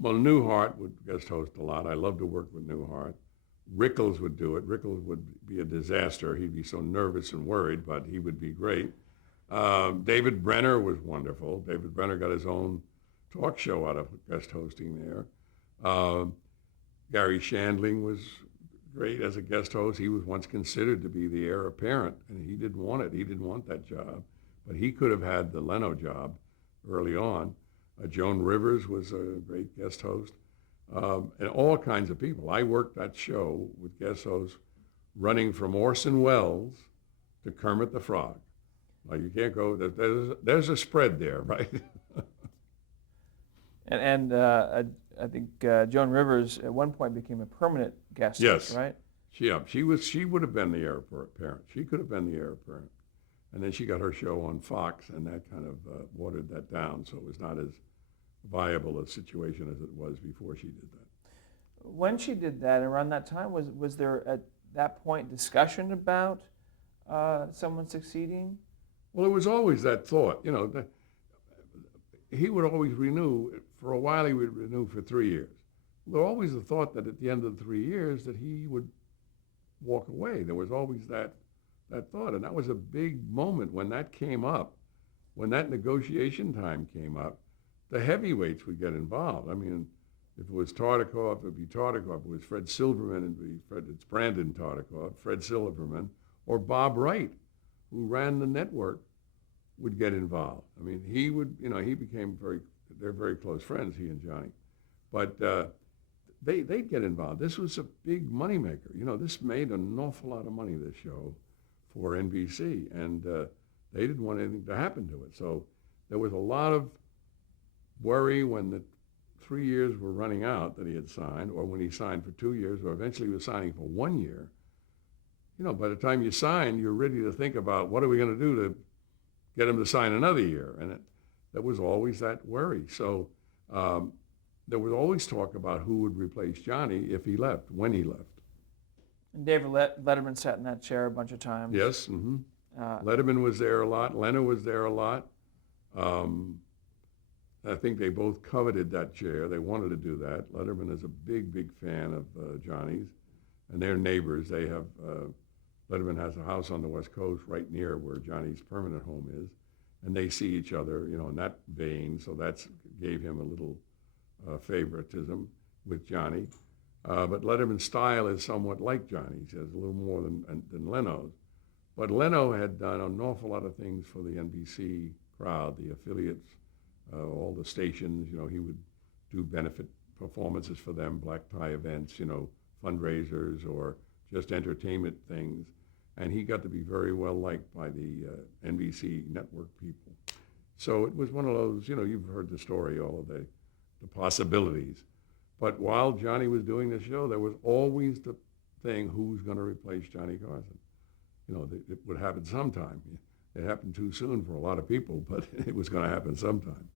Well, Newhart would guest host a lot. I love to work with Newhart. Rickles would do it. Rickles would be a disaster. He'd be so nervous and worried, but he would be great. David Brenner was wonderful. David Brenner got his own talk show out of guest hosting there. Um, Gary Shandling was great as a guest host. He was once considered to be the heir apparent, and he didn't want it. He didn't want that job, but he could have had the Leno job early on. Joan Rivers was a great guest host, and all kinds of people. I worked that show with guest hosts running from Orson Welles to Kermit the Frog. Like you can't go. There's a spread there, right? And I think Joan Rivers at one point became a permanent guest host, Yes. right? She would have been the heir apparent. She could have been the heir apparent. And then she got her show on Fox, and that kind of watered that down. So it was not as viable a situation as it was before she did that. When she did that, around that time, was there at that point discussion about someone succeeding? Well, there was always that thought, that he would always renew. For a while, he would renew for 3 years. There was always the thought that at the end of the 3 years that he would walk away. There was always that thought, and that was a big moment when that came up. When that negotiation time came up, the heavyweights would get involved. I mean, if it was Tartikoff, it would be Tartikoff. If it was Fred Silverman, it's Brandon Tartikoff, Fred Silverman, or Bob Wright, who ran the network, would get involved. I mean, he would, he became they're very close friends, he and Johnny. But they'd get involved. This was a big moneymaker. This made an awful lot of money, this show, for NBC, and they didn't want anything to happen to it. So there was a lot of worry when the 3 years were running out that he had signed, or when he signed for 2 years, or eventually he was signing for 1 year. By the time you sign, you're ready to think about what are we going to do to get him to sign another year, and there was always that worry. So there was always talk about who would replace Johnny if he left, when he left. And David Letterman sat in that chair a bunch of times. Yes. Letterman was there a lot. Leno was there a lot. I think they both coveted that chair. They wanted to do that. Letterman is a big, big fan of Johnny's, and they're neighbors. Letterman has a house on the West Coast right near where Johnny's permanent home is, and they see each other, in that vein. So that gave him a little favoritism with Johnny. But Letterman's style is somewhat like Johnny's. He has a little more than Leno's. But Leno had done an awful lot of things for the NBC crowd, the affiliates, all the stations. He would do benefit performances for them, black tie events, fundraisers or just entertainment things. And he got to be very well liked by the NBC network people. So it was one of those, you've heard the story, all of the possibilities. But while Johnny was doing the show, there was always the thing, who's going to replace Johnny Carson? It would happen sometime. It happened too soon for a lot of people, but it was going to happen sometime.